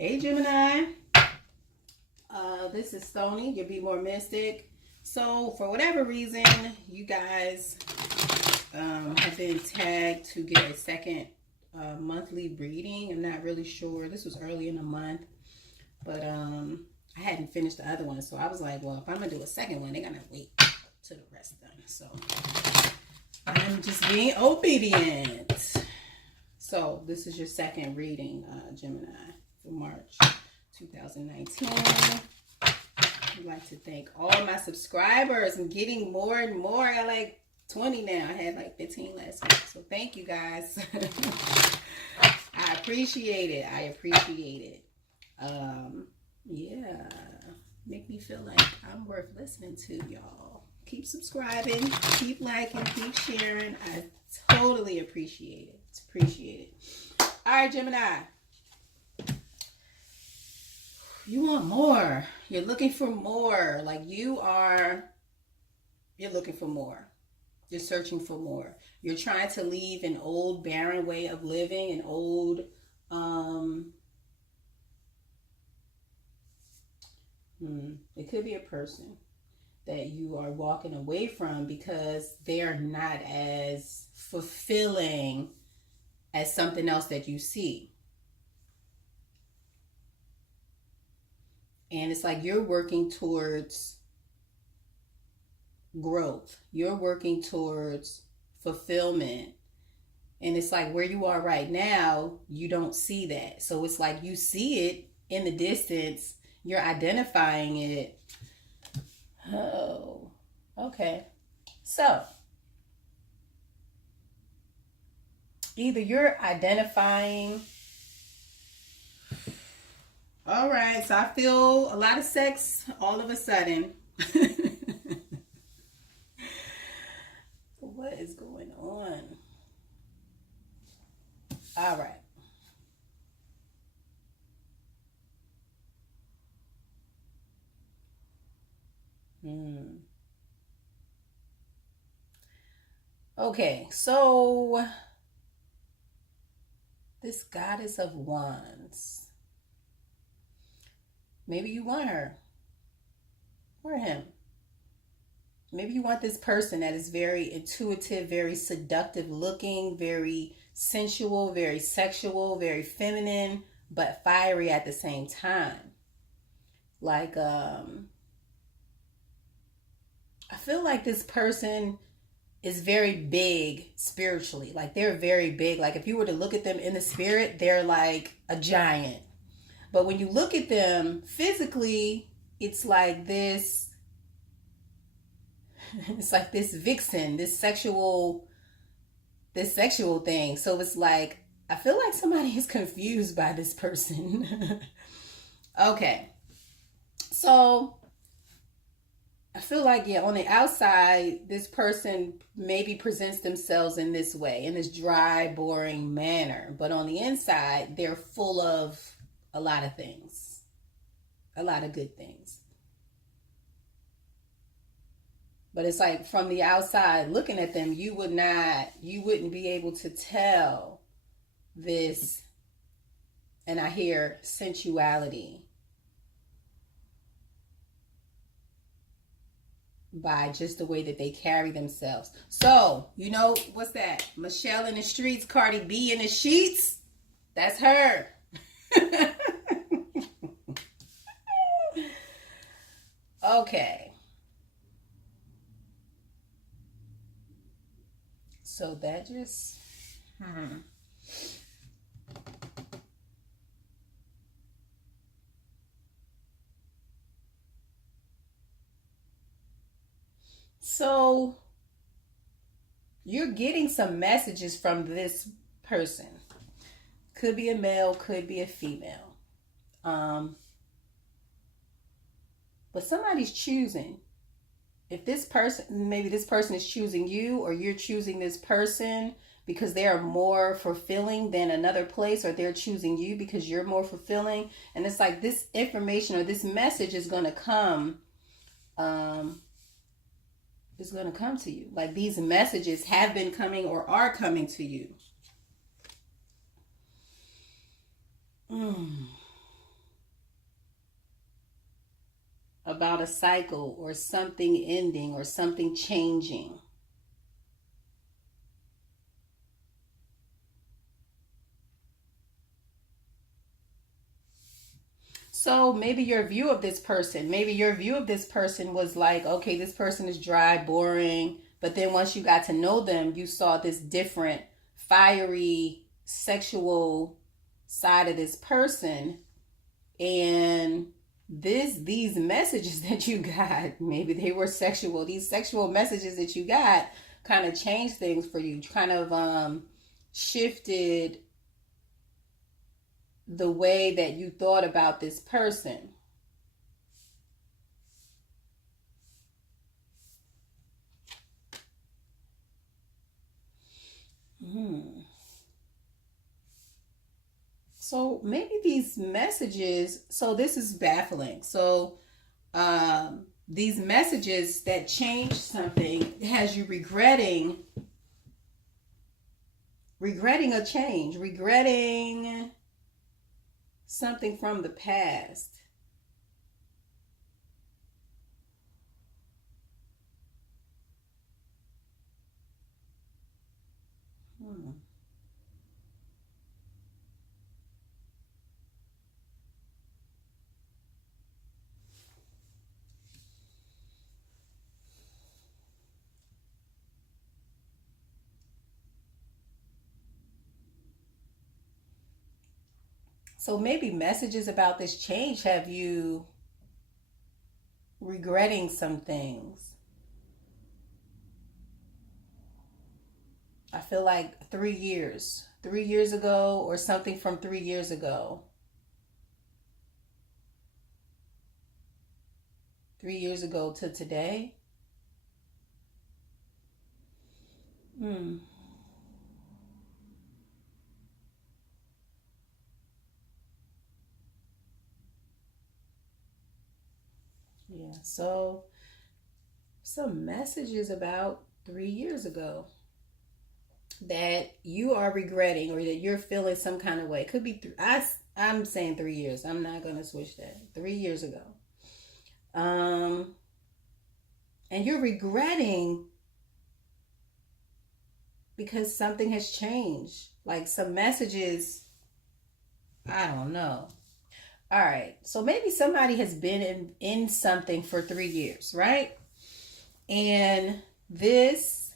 Hey Gemini, this is Stony, your Be More Mystic. So for whatever reason, you guys have been tagged to get a second monthly reading. I'm not really sure. This was early in the month, but I hadn't finished the other one. So I was like, well, if I'm going to do a second one, they're going to wait till the rest done. So I'm just being obedient. So this is your second reading, Gemini, for March 2019. I'd like to thank all my subscribers. I'm getting more and more. I got like 20 now. I had like 15 last week. So thank you guys. I appreciate it. Yeah. Make me feel like I'm worth listening to, y'all. Keep subscribing, keep liking, keep sharing. I totally appreciate it. It's appreciated. All right, Gemini. You want more. You're looking for more. Like you're looking for more. You're searching for more. You're trying to leave an old barren way of living, an old it could be a person that you are walking away from because they're not as fulfilling as something else that you see. And it's like you're working towards growth. You're working towards fulfillment. And it's like where you are right now, you don't see that. So it's like you see it in the distance. You're identifying it. Oh, okay. So either you're identifying. All right, so I feel a lot of sex all of a sudden. What is going on? All right. Okay, so this Goddess of Wands. Maybe you want her or him. Maybe you want this person that is very intuitive, very seductive looking, very sensual, very sexual, very feminine, but fiery at the same time. Like, I feel like this person is very big spiritually. Like they're very big. Like if you were to look at them in the spirit, they're like a giant. But when you look at them physically, it's like this vixen, this sexual thing. So it's like, I feel like somebody is confused by this person. Okay. So I feel like, yeah, on the outside, this person maybe presents themselves in this way, in this dry, boring manner. But on the inside, they're full of a lot of things, a lot of good things. But it's like from the outside, looking at them, you wouldn't be able to tell this, and I hear sensuality, by just the way that they carry themselves. So, you know, what's that? Michelle in the streets, Cardi B in the sheets. That's her. Okay. So that just... So you're getting some messages from this person. Could be a male, could be a female. But somebody's choosing. If this person, maybe this person is choosing you, or you're choosing this person because they are more fulfilling than another place, or they're choosing you because you're more fulfilling. And it's like this information or this message is going to come. Is going to come to you. Like these messages have been coming or are coming to you. about a cycle or something ending or something changing. So maybe your view of this person, was like, okay, this person is dry, boring. But then once you got to know them, you saw this different, fiery, sexual side of this person. And these messages that you got, maybe they were sexual. These sexual messages that you got kind of changed things for you, kind of shifted the way that you thought about this person. So maybe these messages, so this is baffling. So these messages that change something has you regretting a change, regretting something from the past. So maybe messages about this change have you regretting some things. I feel like 3 years ago, or something from 3 years ago. 3 years ago to today. Hmm. Yeah. So some messages about 3 years ago that you are regretting, or that you're feeling some kind of way. It could be I'm saying 3 years. I'm not gonna switch that. 3 years ago. Um, and you're regretting because something has changed. Like some messages, I don't know. All right. So maybe somebody has been in something for 3 years, right? And this,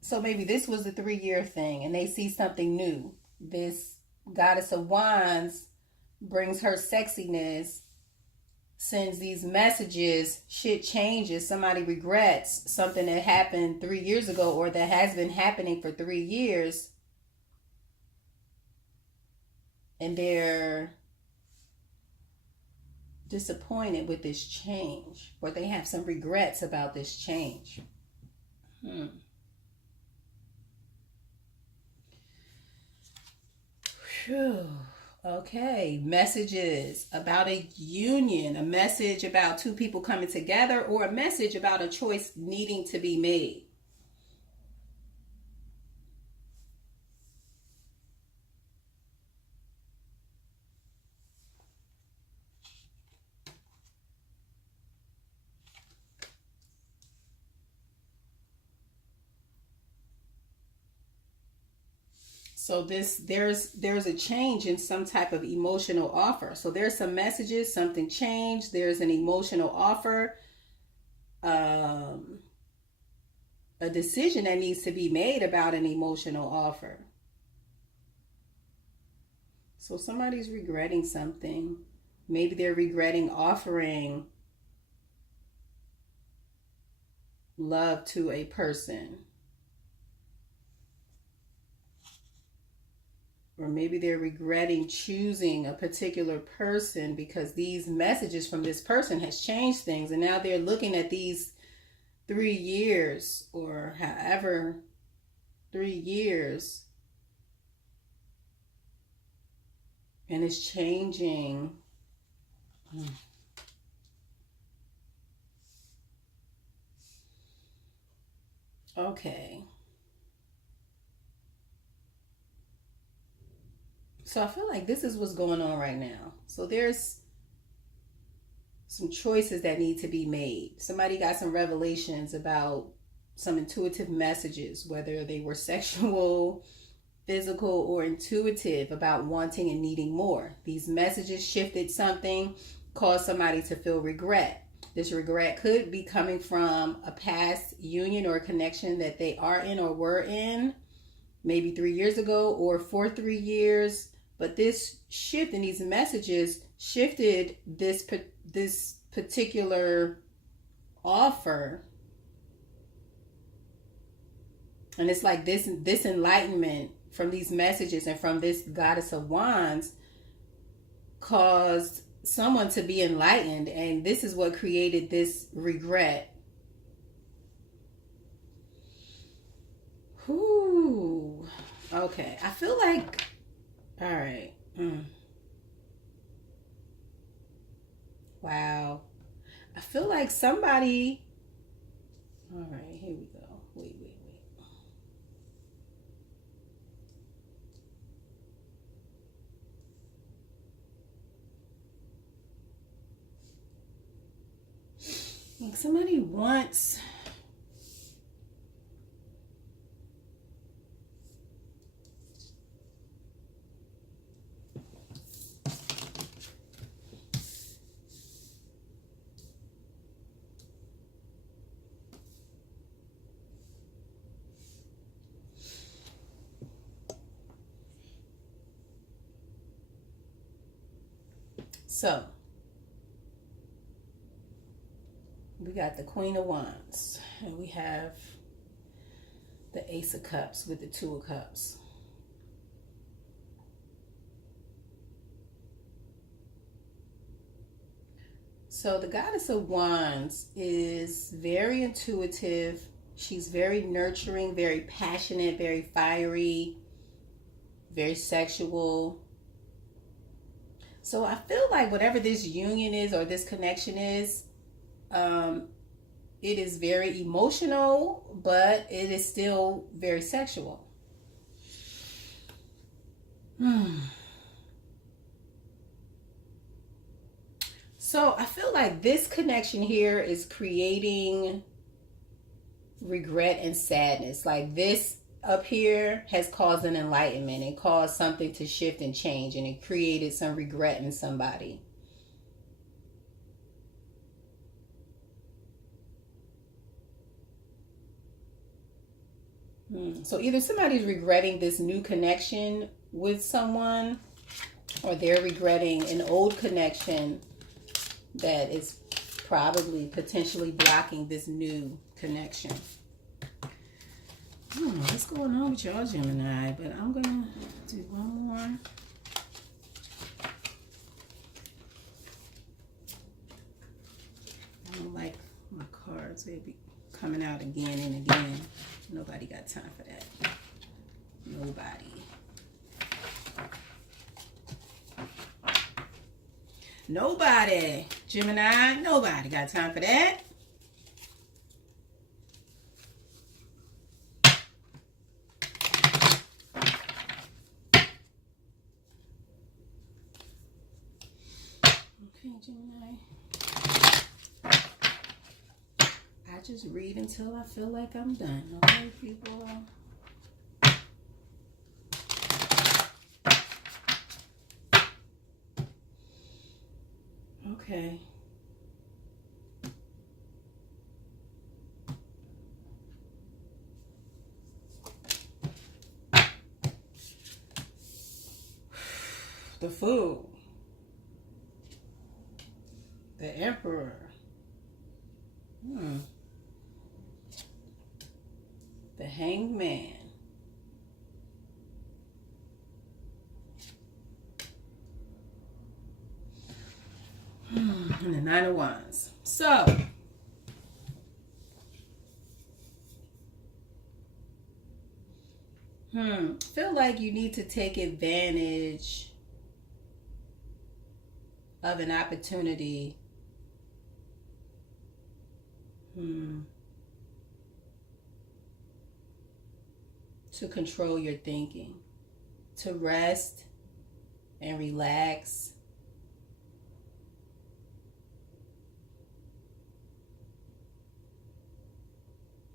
so maybe this was the 3 year thing, and they see something new. This goddess of wands brings her sexiness, sends these messages, shit changes, somebody regrets something that happened 3 years ago, or that has been happening for 3 years, and they're disappointed with this change, or they have some regrets about this change. Whew. Okay, messages about a union, a message about two people coming together, or a message about a choice needing to be made. So there's a change in some type of emotional offer. So there's some messages, something changed. There's an emotional offer, um, a decision that needs to be made about an emotional offer. So somebody's regretting something. Maybe they're regretting offering love to a person. Or maybe they're regretting choosing a particular person because these messages from this person has changed things, and now they're looking at these 3 years, or however 3 years, and it's changing. Okay. So I feel like this is what's going on right now. So some choices that need to be made. Somebody got some revelations about some intuitive messages, whether they were sexual, physical, or intuitive, about wanting and needing more. These messages shifted something, caused somebody to feel regret. This regret could be coming from a past union or connection that they are in or were in, maybe 3 years ago or for 3 years. But this shift in these messages shifted this particular offer. And it's like this enlightenment from these messages and from this Goddess of Wands caused someone to be enlightened, and this is what created this regret. Whew. Okay, I feel like, all right. Wow. I feel like somebody, all right, here we go. Wait. Like somebody wants, so we got the Queen of Wands, and we have the Ace of Cups with the Two of Cups. So the Goddess of Wands is very intuitive. She's very nurturing, very passionate, very fiery, very sexual. So I feel like whatever this union is or this connection is, it is very emotional, but it is still very sexual. So I feel like this connection here is creating regret and sadness. Like this up here has caused an enlightenment. It caused something to shift and change, and it created some regret in somebody. So either somebody's regretting this new connection with someone, or they're regretting an old connection that is probably potentially blocking this new connection. I don't know what's going on with y'all, Gemini, but I'm going to do one more. I don't like my cards. They'll be coming out again and again. Nobody got time for that. Nobody. Nobody, Gemini, nobody got time for that. Okay, Gemini. I just read until I feel like I'm done. Okay, people. Okay. The Fool. The Emperor. The Hanged Man. And the Nine of Wands. So, feel like you need to take advantage of an opportunity to control your thinking, to rest and relax,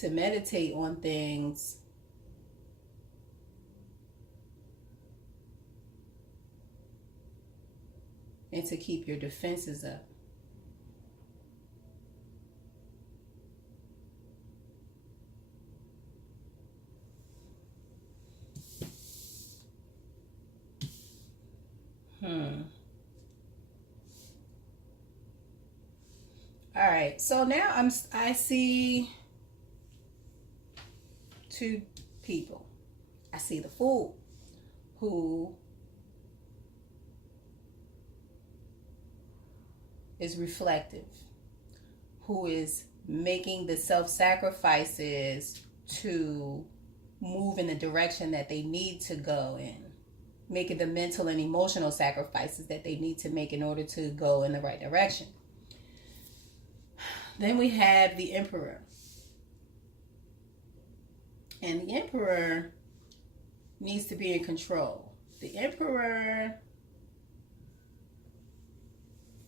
to meditate on things and to keep your defenses up. All right, so now I see two people. I see the Fool, who is reflective, who is making the self-sacrifices to move in the direction that they need to go in, making the mental and emotional sacrifices that they need to make in order to go in the right direction. Then we have the Emperor. And the Emperor needs to be in control. The Emperor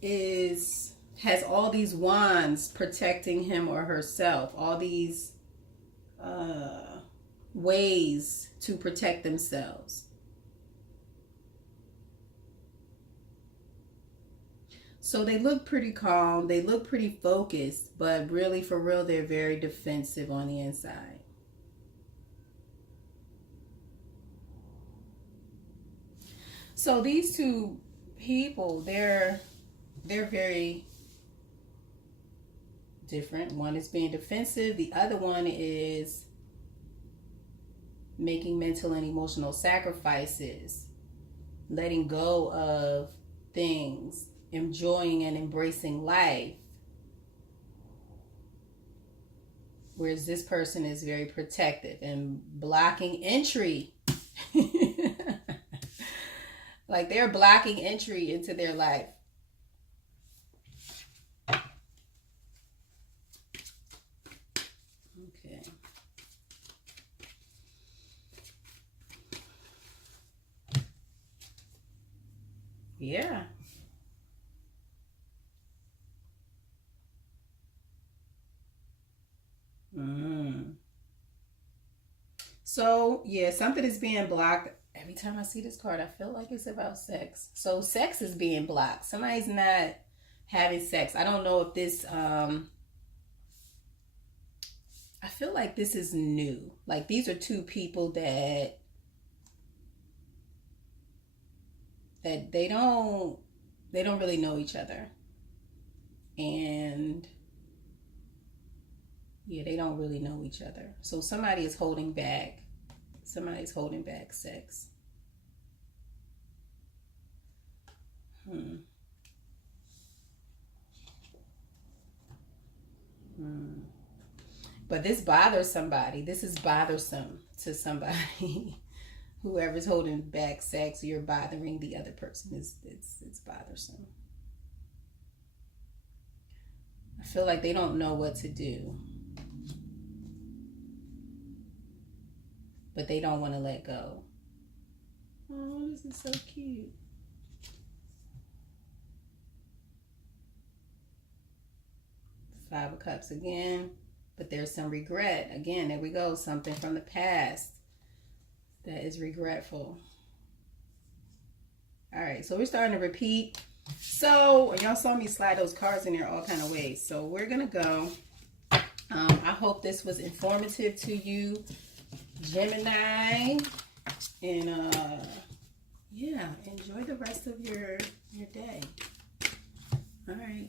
has all these wands protecting him or herself, all these ways to protect themselves. So they look pretty calm, they look pretty focused, but really, for real, they're very defensive on the inside. So these two people, they're very different. One is being defensive, the other one is making mental and emotional sacrifices, letting go of things, enjoying and embracing life. Whereas this person is very protective and blocking entry. Like they're blocking entry into their life. Okay. Yeah. So, yeah, something is being blocked. Every time I see this card, I feel like it's about sex. So, sex is being blocked. Somebody's not having sex. I don't know if this, I feel like this is new. Like, these are two people that they don't really know each other. And yeah, they don't really know each other. So somebody is holding back. Somebody's holding back sex. But this bothers somebody. This is bothersome to somebody. Whoever's holding back sex, you're bothering the other person. It's bothersome. I feel like they don't know what to do. But they don't want to let go. Oh, this is so cute. Five of Cups again. But there's some regret. Again, there we go. Something from the past that is regretful. All right, so we're starting to repeat. So, y'all saw me slide those cards in there all kind of ways. So, we're going to go. I hope this was informative to you, Gemini. And, yeah, enjoy the rest of your day. All right.